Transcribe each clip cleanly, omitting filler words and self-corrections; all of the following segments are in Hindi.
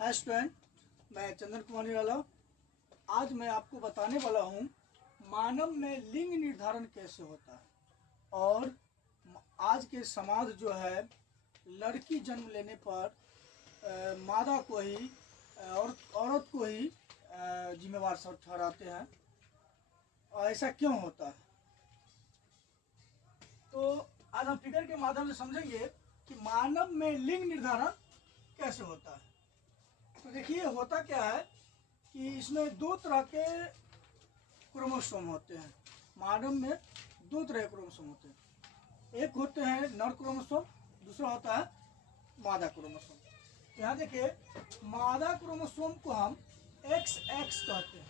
हाय स्टूडेंट, मैं चंदन कुमार निराला। आज मैं आपको बताने वाला हूँ मानव में लिंग निर्धारण कैसे होता है। और आज के समाज जो है लड़की जन्म लेने पर मादा को ही औरत को ही जिम्मेवार सब ठहराते हैं। और ऐसा क्यों होता है, तो आज हम फिगर के माध्यम से समझेंगे कि मानव में लिंग निर्धारण कैसे होता है। तो देखिए होता क्या है कि इसमें दो तरह के क्रोमोसोम होते हैं। मानव में दो तरह के क्रोमोसोम होते हैं। एक होते हैं नर क्रोमोसोम, दूसरा होता है मादा क्रोमोसोम। यहाँ देखिए मादा क्रोमोसोम को हम XX कहते हैं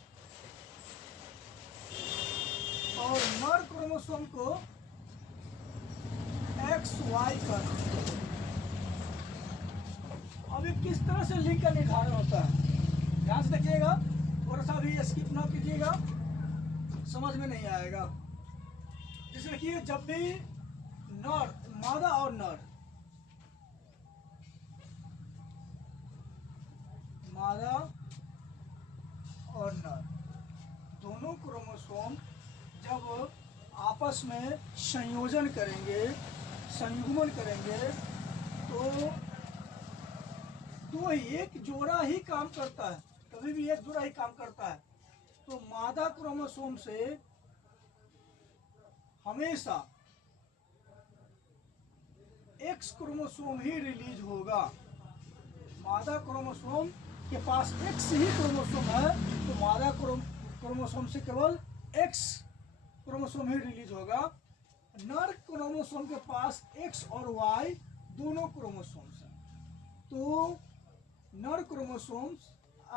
और नर क्रोमोसोम को XY कहते हैं। अभी किस तरह से लिंग का निर्धारण होता है, ध्यान से देखिएगा, थोड़ा सा भी स्किप ना कीजिएगा, समझ में नहीं आएगा। जैसे देखिए जब भी नर, मादा और नर, मादा और नर दोनों क्रोमोसोम जब आपस में संयोजन करेंगे, संयुग्मन करेंगे, तो एक जोड़ा ही काम करता है, कभी भी एक जोड़ा ही काम करता है। तो मादा क्रोमोसोम से हमेशा X क्रोमोसोम ही रिलीज होगा। मादा क्रोमोसोम के पास X ही क्रोमोसोम है, तो मादा क्रोमोसोम से केवल X क्रोमोसोम ही रिलीज होगा। नर क्रोमोसोम के पास X और Y दोनों क्रोमोसोम्स हैं, तो नर क्रोमोसोम्स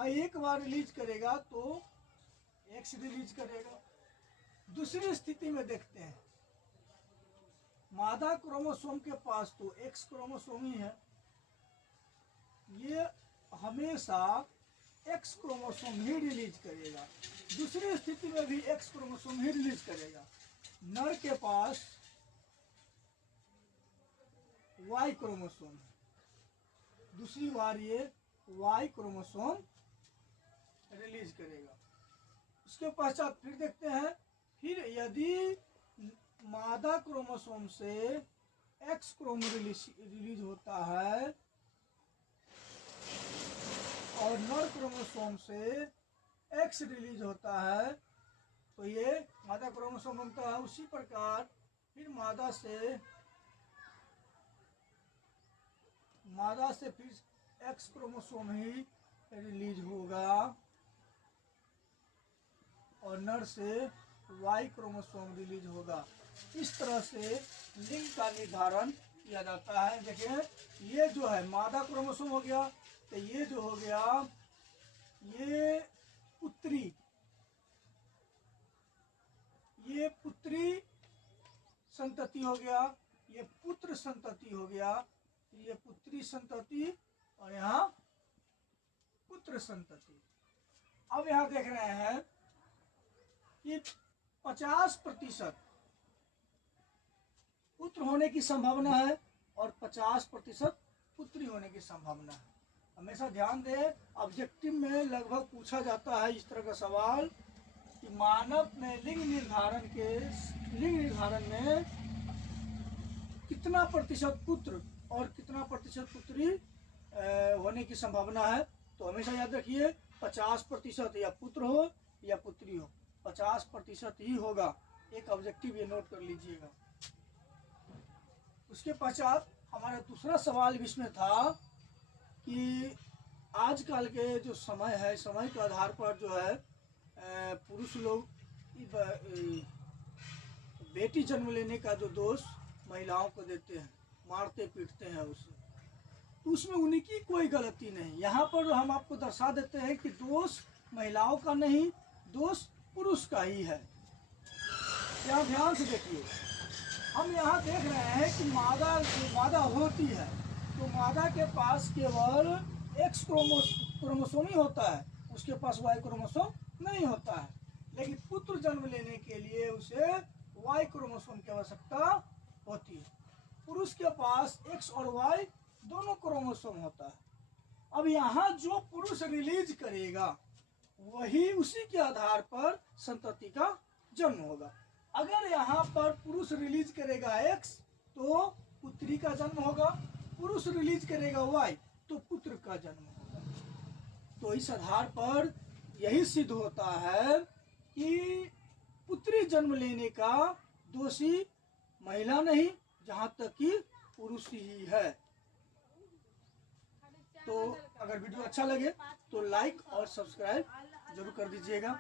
एक बार रिलीज करेगा तो X रिलीज करेगा। दूसरी स्थिति में देखते हैं, मादा क्रोमोसोम के पास तो X क्रोमोसोम ही है, ये हमेशा X क्रोमोसोम ही रिलीज करेगा। दूसरी स्थिति में भी X क्रोमोसोम ही रिलीज करेगा। नर के पास Y क्रोमोसोम है, दूसरी बार ये Y क्रोमोसोम रिलीज करेगा। उसके पश्चात फिर देखते हैं, फिर यदि मादा क्रोमोसोम से X क्रोमोसोम रिलीज होता है और नर क्रोमोसोम से X रिलीज होता है, तो ये मादा क्रोमोसोम बनता है। उसी प्रकार फिर मादा से फिर X क्रोमोसोम ही रिलीज होगा और नर से Y क्रोमोसोम रिलीज होगा। इस तरह से लिंग का निर्धारण किया जाता है। देखिए ये जो है मादा क्रोमोसोम हो गया, तो ये जो हो गया ये पुत्री संतति हो गया, ये पुत्र संतति हो गया, ये पुत्री संतति और यहाँ पुत्र संतति। अब यहाँ देख रहे हैं कि 50% पुत्र होने की संभावना है और 50% पुत्री होने की संभावना है। हमेशा ध्यान दें, ऑब्जेक्टिव में लगभग पूछा जाता है इस तरह का सवाल कि मानव में लिंग निर्धारण में कितना प्रतिशत पुत्र और कितना प्रतिशत पुत्री होने की संभावना है। तो हमेशा याद रखिए 50% या पुत्र हो या पुत्री हो, 50% ही होगा। एक ऑब्जेक्टिव ये नोट कर लीजिएगा। उसके पश्चात हमारा दूसरा सवाल भी इसमें था कि आजकल के जो समय है, समय के आधार पर जो है पुरुष लोग बेटी जन्म लेने का जो दोष महिलाओं को देते हैं, मारते पीटते हैं उसे, तो उसमें उनकी कोई गलती नहीं। यहाँ पर हम आपको दर्शा देते हैं कि दोष महिलाओं का नहीं, दोष पुरुष का ही है। यहाँ ध्यान से देखिए, हम यहाँ देख रहे हैं कि मादा होती है तो मादा के पास केवल X क्रोमोसोम ही होता है, उसके पास Y क्रोमोसोम नहीं होता है। लेकिन पुत्र जन्म लेने के लिए उसे Y क्रोमोसोम की आवश्यकता होती है। पुरुष के पास X और Y दोनों क्रोमोसोम होता है अब यहाँ जो पुरुष रिलीज करेगा वही उसी के आधार पर संतति का जन्म होगा। अगर यहाँ पर पुरुष रिलीज करेगा X तो पुत्री का जन्म होगा, पुरुष रिलीज करेगा Y तो पुत्र का जन्म होगा। तो इस आधार पर यही सिद्ध होता है कि पुत्री जन्म लेने का दोषी महिला नहीं, जहां तक कि पुरुष ही है। तो अगर वीडियो अच्छा लगे तो लाइक और सब्सक्राइब जरूर कर दीजिएगा।